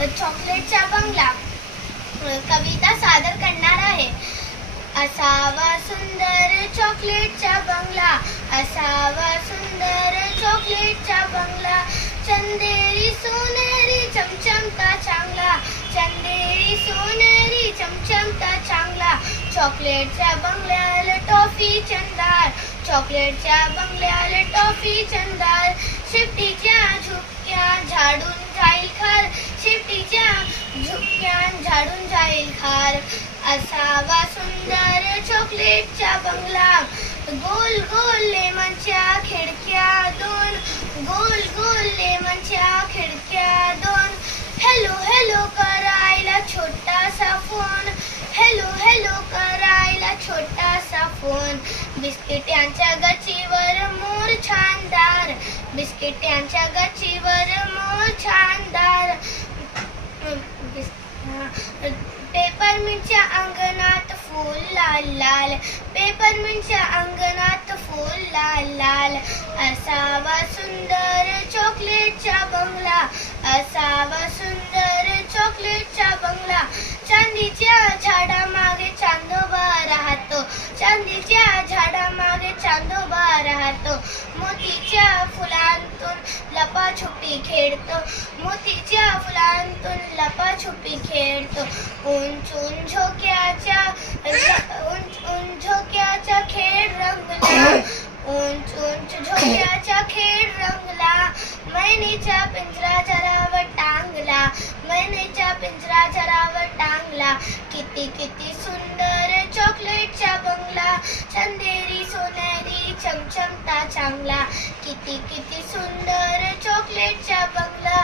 चॉकलेटचा बंगला कविता सादर करणार आहे. असावा सुंदर चॉकलेटचा बंगला, असावा सुंदर चॉकलेटचा बंगला, चंदेरी सोनेरी चमचमता चांगला, चंदेरी सोनेरी चमचमता चांगला. चॉकलेटच्या बंगल्याला टॉफी चंदार, चॉकलेटच्या बंगल्याला टॉफी चंदार. शिफ्टीच्या झुपक्या झाडून जाईल खार, शिफ्टीच्या झुपक्या झाडून जाईल खार. असावा सुंदर चॉकलेटचा बंगला, गोल गोल लेमनच्या खिडक्या दोन, गोल गोल लेमनच्या खिडक्या दोन. हॅलो हॅलो करायला छोटासा फोन, हॅलो हॅलो करायला छोटासा फोन. बिस्किटांच्या गच्चीवर मोर छानदार, बिस्किटांच्या गच्चीवर मोर छानदार. पेपरमिंटच्या अंगणात फूल लाल लाल, पेपरमिंटच्या अंगणात फूल लाल लाल. असावा सुंदर चॉकलेटचा बंगला, असावा सुंदर चॉकलेटचा बंगला. चांदीच्या झाडामागे चांदोबा राहतो, चांदीच्या झाडामागे चांदोबा राहतो. मोतीच्या फुलांतून लपाछुपी खेळतो, मोतीच्या फुलांतून लपाछुपी खेळतो. उंच उंच झोक्याच्या झोक्याचा खेळ रंगला, उंच उंच झोक्याचा खेळ रंगला. मैनेचा पिंजरा जरावर टांगला, मैनेचा पिंजरा जरावर टांगला. किती किती सुंदर चॉकलेटचा बंगला, चंदेरी सोनेरी चमचमता चांगला. किती किती सुंदर चॉकलेटचा बंगला,